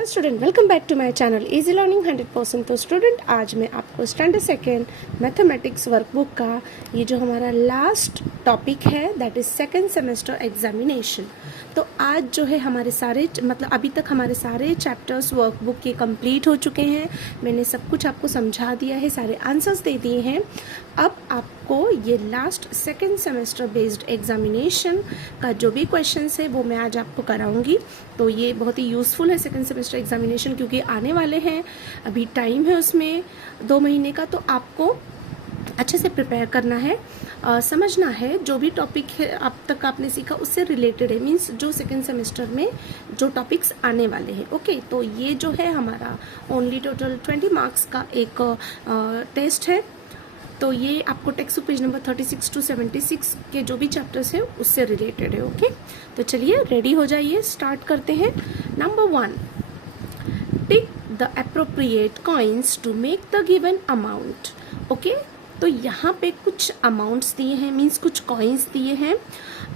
Hello student, welcome back to my channel easy learning 100%। तो student, आज मैं आपको स्टैंडर्ड सेकेंड मैथमेटिक्स वर्कबुक का ये जो हमारा लास्ट टॉपिक है that is second semester examination. तो आज जो है हमारे सारे अभी तक हमारे सारे चैप्टर्स वर्कबुक के कंप्लीट हो चुके हैं। मैंने सब कुछ आपको समझा दिया है, सारे आंसर्स दे दिए हैं। अब आपको ये last second semester based examination का जो भी क्वेश्चंस है वो मैं आज आपको कराऊंगी। तो ये बहुत ही यूज़फुल है सेकेंड सेमेस्टर एग्जामिनेशन, क्योंकि आने वाले हैं, अभी टाइम है उसमें 2 महीने का। तो आपको अच्छे से प्रिपेयर करना है, समझना है जो भी टॉपिक है अब तक आपने सीखा उससे रिलेटेड है, मीन्स जो सेकेंड सेमेस्टर में जो टॉपिक्स आने वाले हैं। ओके, तो ये जो है हमारा ओनली टोटल 20 मार्क्स का एक टेस्ट है। तो ये आपको text book page number 36 to 76 के जो भी चैप्टर्स हैं उससे रिलेटेड है। ओके, तो चलिए रेडी हो जाइए, स्टार्ट करते हैं। Number 1, tick the appropriate coins to make the given amount. Okay, तो यहाँ पे कुछ अमाउंट्स दिए हैं, मीन्स कुछ कॉइन्स दिए हैं।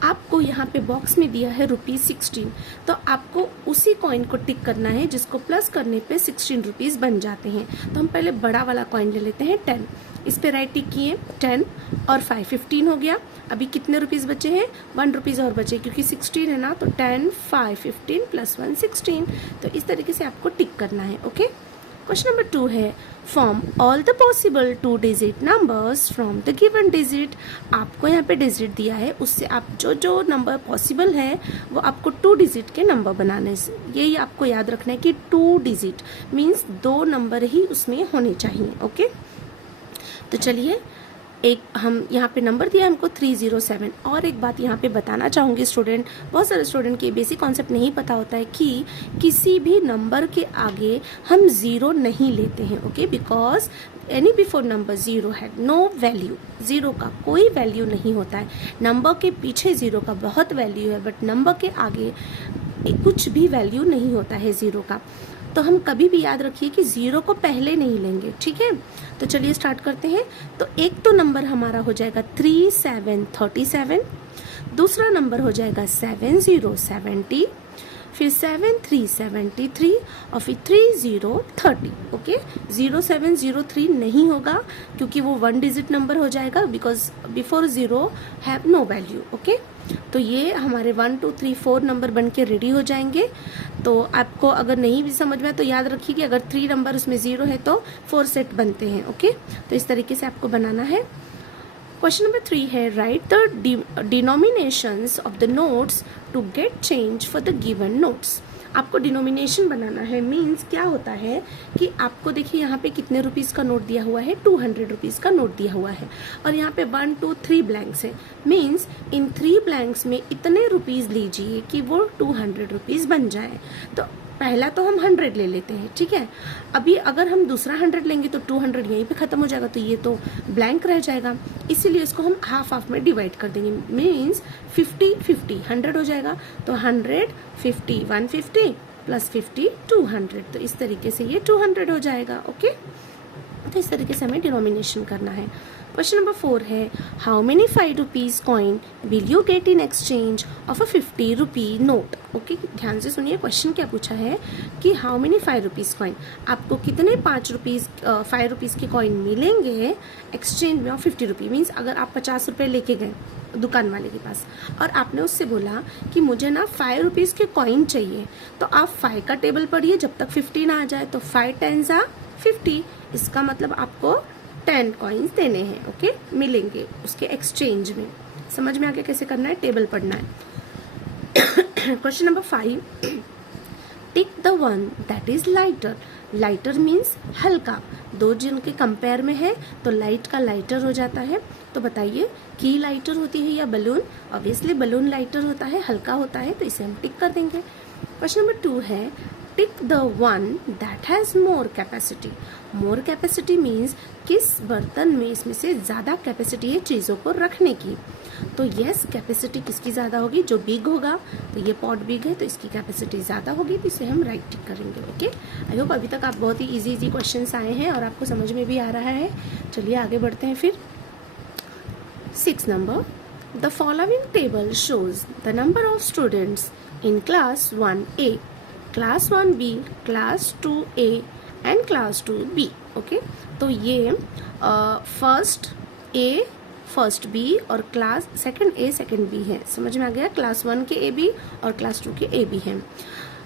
आपको यहाँ पे बॉक्स में दिया है ₹16, तो आपको उसी कॉइन को टिक करना है जिसको प्लस करने पे 16 रुपीज़ बन जाते हैं। तो हम पहले बड़ा वाला कॉइन ले लेते हैं 10, इस पे राइट टिक किए, 10 और 5 15 हो गया। अभी कितने रुपीज़ बचे हैं? 1 रुपीज़ और बचे, क्योंकि 16 है ना, तो 10 5 15 प्लस 1 16। तो इस तरीके से आपको टिक करना है। ओके, क्वेश्चन नंबर 2 है, form all the possible 2 digit numbers from the given digit. आपको यहाँ पे डिजिट दिया है, उससे आप जो जो नंबर पॉसिबल है वो आपको 2 डिजिट के नंबर बनाने से, यही आपको याद रखना है कि 2 डिजिट मीन्स 2 नंबर ही उसमें होने चाहिए। ओके, तो चलिए, एक हम यहाँ पे नंबर दिया हमको 307। और एक बात यहाँ पे बताना चाहूँगी स्टूडेंट, बहुत सारे स्टूडेंट के बेसिक कॉन्सेप्ट नहीं पता होता है कि किसी भी नंबर के आगे हम 0 नहीं लेते हैं। Okay, because any before number 0 had no value. 0 का कोई वैल्यू नहीं होता है। नंबर के पीछे 0 का बहुत वैल्यू है, बट नंबर के आगे कुछ भी वैल्यू नहीं होता है 0 का। तो हम कभी भी याद रखिए कि 0 को पहले नहीं लेंगे। ठीक है, तो चलिए स्टार्ट करते हैं। तो एक तो नंबर हमारा हो जाएगा 3737, दूसरा नंबर हो जाएगा 7070, फिर 7373 और फिर 3030। ओके, 0703 नहीं होगा क्योंकि वो 1 डिजिट नंबर हो जाएगा, because before 0 have no value. Okay, तो ये हमारे 1 2 3 4 नंबर बन के रेडी हो जाएंगे। तो आपको अगर नहीं भी समझ में आए तो याद रखिए कि अगर 3 नंबर उसमें 0 है तो 4 सेट बनते हैं। ओके, तो इस तरीके से आपको बनाना है। क्वेश्चन नंबर 3 है, write the denominations of the notes to get change for the given notes. आपको डिनोमिनेशन बनाना है, मीन्स क्या होता है कि आपको देखिए यहाँ पे कितने रुपीज़ का नोट दिया हुआ है, 200 रुपीज़ का नोट दिया हुआ है, और यहाँ पे 1 2 3 ब्लैंक्स है। मीन्स इन 3 ब्लैंक्स में इतने रुपीज़ लीजिए कि वो 200 रुपीज़ बन जाए। तो पहला तो हम 100 ले लेते हैं, ठीक है। अभी अगर हम दूसरा 100 लेंगे तो 200 यहीं पे ख़त्म हो जाएगा, तो ये तो ब्लैंक रह जाएगा। इसीलिए इसको हम हाफ में डिवाइड कर देंगे, मीन्स 50 50 100 हो जाएगा। तो 100 50 150 प्लस 50 200, तो इस तरीके से ये 200 हो जाएगा। ओके, तो इस तरीके से हमें डिनोमिनेशन करना है। क्वेश्चन नंबर 4 है, how many 5 rupees coin will you get in exchange of a 50 rupee note. Okay, ध्यान से सुनिए, क्वेश्चन क्या पूछा है कि हाउ मेनी 5 रुपीज़ कॉइन, आपको कितने 5 रुपीज़ के कॉइन मिलेंगे एक्सचेंज में ऑफ 50 रुपी। मीन्स अगर आप 50 रुपये लेके गए दुकान वाले के पास और आपने उससे बोला कि मुझे ना 5 रुपीज़ के कॉइन चाहिए, तो आप 5 का टेबल पढ़िए जब तक 50 ना आ जाए। तो 5 10s are 50, इसका मतलब आपको 10 कॉइन्स देने हैं। ओके, मिलेंगे उसके एक्सचेंज में। समझ में आ गया कैसे करना है, टेबल पढ़ना है। Question number 5, tick the one that is lighter. Lighter means हल्का, 2 जिनके कंपेयर में है तो लाइट का लाइटर हो जाता है। तो बताइए की लाइटर होती है या बलून? ऑब्वियसली बलून लाइटर होता है, हल्का होता है, तो इसे हम टिक कर देंगे। क्वेश्चन नंबर 2 है, tick the one that has more capacity. More capacity means किस बर्तन में इसमें से ज़्यादा कैपेसिटी है चीज़ों को रखने की। तो यस, कैपेसिटी किसकी ज़्यादा होगी? जो बिग होगा, तो ये पॉट बिग है तो इसकी कैपेसिटी ज़्यादा होगी, तो इसे हम राइट टिक करेंगे। ओके, आई होप अभी तक आप बहुत ही इजी क्वेश्चंस आए हैं और आपको समझ में भी आ रहा है। चलिए आगे बढ़ते हैं फिर। 6 number, the following table shows the number of students in class 1A। Class 1B, class 2A and class 2B। Okay, तो ये फर्स्ट ए, फर्स्ट बी और class second A, second B है। समझ में आ गया? क्लास 1 के ए बी और class 2 के ए बी हैं।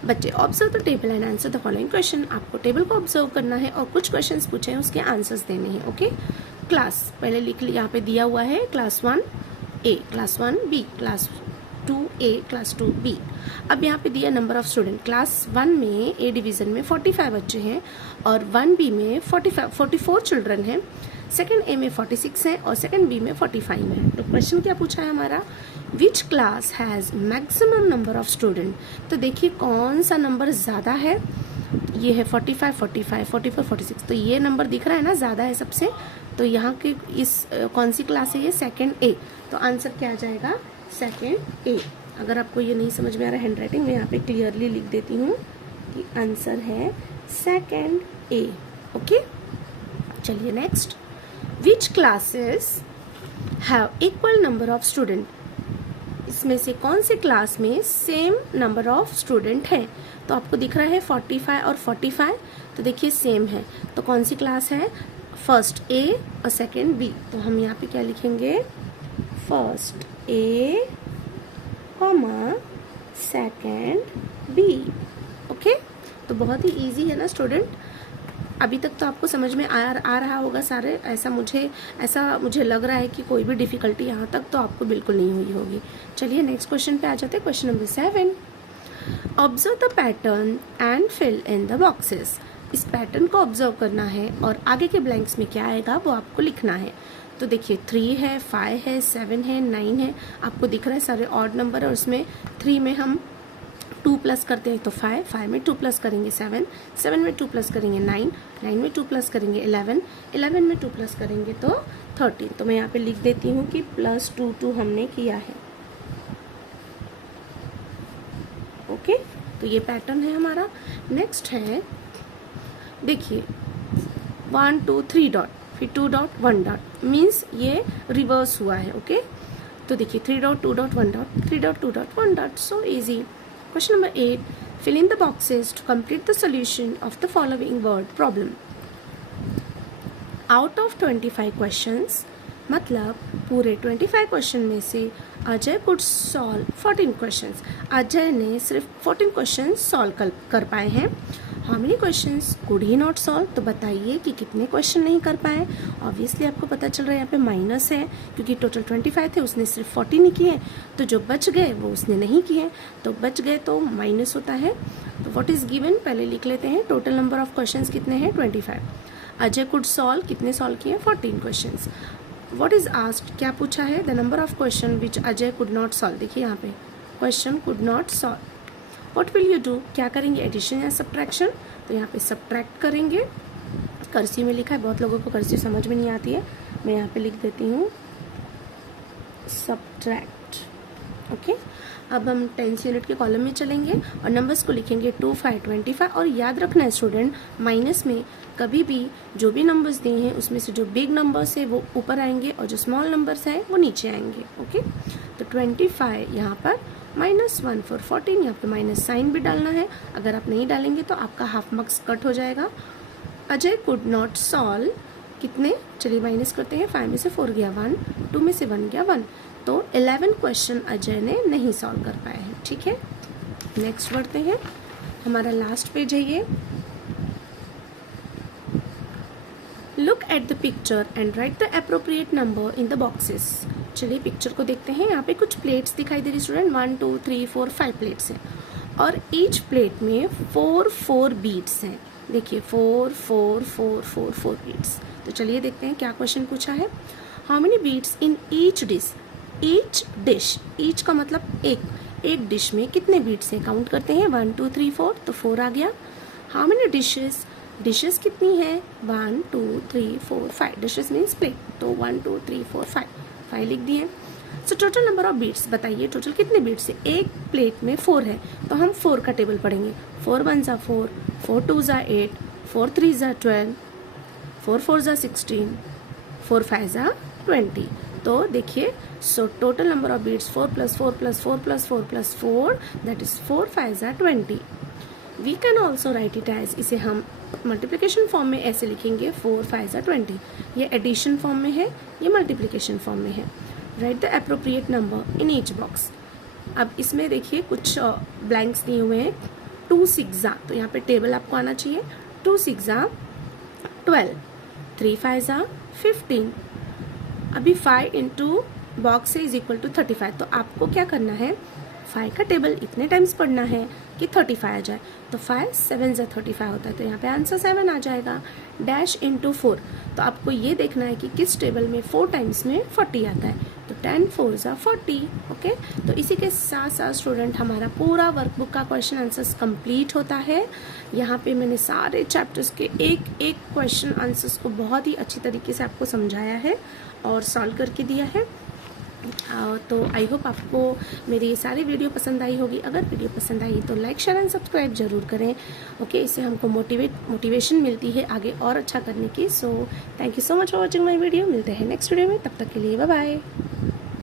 बच्चे observe the table and answer the following question. आपको टेबल को ऑब्जर्व करना है और कुछ क्वेश्चंस पूछे हैं, उसके आंसर्स देने हैं। ओके, क्लास पहले लिख लिया, यहाँ पे दिया हुआ है क्लास 1 ए, क्लास 1 बी, क्लास 2 ए, क्लास 2 बी। अब यहाँ पे दिया नंबर ऑफ स्टूडेंट। क्लास 1 में ए डिवीजन में 45 बच्चे हैं और 1B में 44 चिल्ड्रन हैं, सेकंड ए में 46 है और सेकंड बी में 45 है। तो क्वेश्चन क्या पूछा है हमारा? Which class has maximum number of student. तो देखिए कौन सा नंबर ज़्यादा है, ये है 45, 45, 44, 46। तो ये नंबर दिख रहा है ना, ज़्यादा है सबसे। तो यहाँ की इस कौन सी क्लास है ये? सेकंड ए। तो आंसर क्या आ जाएगा? सेकंड ए। अगर आपको ये नहीं समझ में आ रहा हैंड राइटिंग, मैं यहाँ पे क्लियरली लिख देती हूँ कि आंसर है सेकंड ए। ओके, चलिए next. Which classes have equal number of student. इसमें से कौन से क्लास में सेम नंबर ऑफ स्टूडेंट हैं? तो आपको दिख रहा है 45 और 45, तो देखिए सेम है। तो कौन सी क्लास है? फर्स्ट ए और सेकंड बी। तो हम यहाँ पे क्या लिखेंगे? First A comma second B. Okay, तो बहुत ही इजी है ना स्टूडेंट। अभी तक तो आपको समझ में आ रहा होगा सारे। ऐसा मुझे लग रहा है कि कोई भी डिफिकल्टी यहाँ तक तो आपको बिल्कुल नहीं हुई होगी। चलिए नेक्स्ट क्वेश्चन पे आ जाते हैं। Question number 7। Observe the pattern and fill in the boxes. इस पैटर्न को ऑब्जर्व करना है और आगे के ब्लैंक्स में क्या आएगा वो आपको लिखना है। तो देखिए 3 है, 5 है, 7 है, 9 है। आपको दिख रहा है सारे ऑड नंबर है और उसमें 3 में हम 2 प्लस करते हैं तो 5, 5 में 2 प्लस करेंगे 7, 7 में 2 प्लस करेंगे 9, 9 में 2 प्लस करेंगे 11, 11 में 2 प्लस करेंगे तो 13। तो मैं यहाँ पे लिख देती हूँ कि +2 हमने किया है। ओके, तो ये पैटर्न है हमारा। नेक्स्ट है, देखिए 1 2 3 डॉट, फिर 2 डॉट 1 डॉट, मीन्स ये रिवर्स हुआ है। ओके, तो देखिए 3 dot 2 dot 1 dot, 3 dot 2 dot 1 dot. So easy. Question number 8. Fill in the boxes to complete the solution of the following word problem. Out of 25 questions, मतलब पूरे 25 question में से Ajay could solve 14 questions. Ajay ने सिर्फ 14 question solve कर पाए हैं। How many questions could he not solve? तो बताइए कि कितने क्वेश्चन नहीं कर पाए। ऑब्वियसली आपको पता चल रहा है यहाँ पे माइनस है, क्योंकि टोटल 25 थे, उसने सिर्फ 14 ही किए। तो जो बच गए वो उसने नहीं किए, तो बच गए तो माइनस होता है। तो व्हाट इज गिवन पहले लिख लेते हैं। टोटल नंबर ऑफ क्वेश्चंस कितने हैं? 25। अजय कुड सॉल्व, कितने सॉल्व किए? 14 क्वेश्चंस। व्हाट इज आस्क्ड, क्या पूछा है? The number of question which Ajay could not solve. देखिए यहाँ पे question could not solve. What will you do, क्या करेंगे? एडिशन या सब्ट्रैक्शन। तो यहाँ पे सब्ट्रैक्ट करेंगे। कर्सिव में लिखा है, बहुत लोगों को कर्सिव समझ में नहीं आती है, मैं यहाँ पे लिख देती हूँ सब्ट्रैक्ट। ओके, अब हम 10th यूनिट के कॉलम में चलेंगे और नंबर्स को लिखेंगे 2, 5, 25। और याद रखना है स्टूडेंट, माइनस में कभी भी जो भी नंबर्स दिए हैं उसमें से जो बिग नंबर्स है वो ऊपर आएंगे और जो स्मॉल नंबर्स हैं वो नीचे आएंगे। ओके, तो 25 यहाँ पर -1 for 14, यहाँ पे माइनस साइन भी डालना है। अगर आप नहीं डालेंगे तो आपका हाफ मार्क्स कट हो जाएगा। अजय कुड नॉट सॉल्व कितने, चलिए माइनस करते हैं। 5 में से 4 गया 1, 2 में से 1 गया 1, तो 11 क्वेश्चन अजय ने नहीं सॉल्व कर पाए हैं। ठीक है, नेक्स्ट बढ़ते हैं। हमारा लास्ट पेज है ये। Look at the picture and right the appropriate number in the boxes. चलिए पिक्चर को देखते हैं। यहाँ पे कुछ प्लेट्स दिखाई दे रही स्टूडेंट, 1 2 3 4 5 प्लेट्स हैं और ईच प्लेट में 4 बीट्स हैं। देखिए 4 4 4 4 4 बीट्स। तो चलिए देखते हैं क्या क्वेश्चन पूछा है। How many beats in each dish. Each dish, each का मतलब एक डिश में कितने बीट्स हैं, काउंट करते हैं। 1 2 3 4, तो 4 आ गया। हाउ मेनी डिशेस, डिशेस कितनी है? 1 2 3 4 5, डिशेस मीन्स प्लेट, तो 1 2 3 4 5 लिख दिए। So total number of beats बताइए, टोटल कितने बीट्स है? एक प्लेट में 4 है तो हम 4 का टेबल पढ़ेंगे। 4 1 ज़ा 4, 4 2 ज़ा 8, 4 3 ज़ा 12, 4 4 ज़ा 16, 4 5 ज़ा 20। तो देखिए, so total number of beats 4 + 4 + 4 + 4 + 4, that is 4 5 ज़ा 20। We can also write it as, इसे हम मल्टीप्लिकेशन फॉर्म में ऐसे लिखेंगे 4 5 20। ये एडिशन फॉर्म में है, ये मल्टीप्लिकेशन फॉर्म में है। Write the appropriate number in each box. अब इसमें देखिए कुछ ब्लैंक्स दिए हुए हैं। 2 6 तो यहाँ पे टेबल आपको आना चाहिए। 2 6 12, 3 5 15। अभी 5 इंटू बॉक्स से इज इक्वल टू 35। तो आपको क्या करना है, 5 का टेबल इतने टाइम्स पढ़ना है कि 35 आ जाए। तो 5 7 35 होता है, तो यहाँ पे आंसर 7 आ जाएगा। डैश इंटू 4, तो आपको ये देखना है कि किस टेबल में 4 टाइम्स में 40 आता है। तो 10 4 40। ओके, तो इसी के साथ साथ स्टूडेंट हमारा पूरा वर्कबुक का क्वेश्चन आंसर्स कंप्लीट होता है। यहाँ पे मैंने सारे चैप्टर्स के एक एक क्वेश्चन आंसर्स को बहुत ही अच्छी तरीके से आपको समझाया है और सॉल्व करके दिया है। तो आई होप आपको मेरी ये सारी वीडियो पसंद आई होगी। अगर वीडियो पसंद आई तो लाइक शेयर एंड सब्सक्राइब जरूर करें। ओके, इससे हमको मोटिवेशन मिलती है आगे और अच्छा करने की। So thank you so much for watching my video. मिलते हैं नेक्स्ट वीडियो में, तब तक के लिए बाय बाय।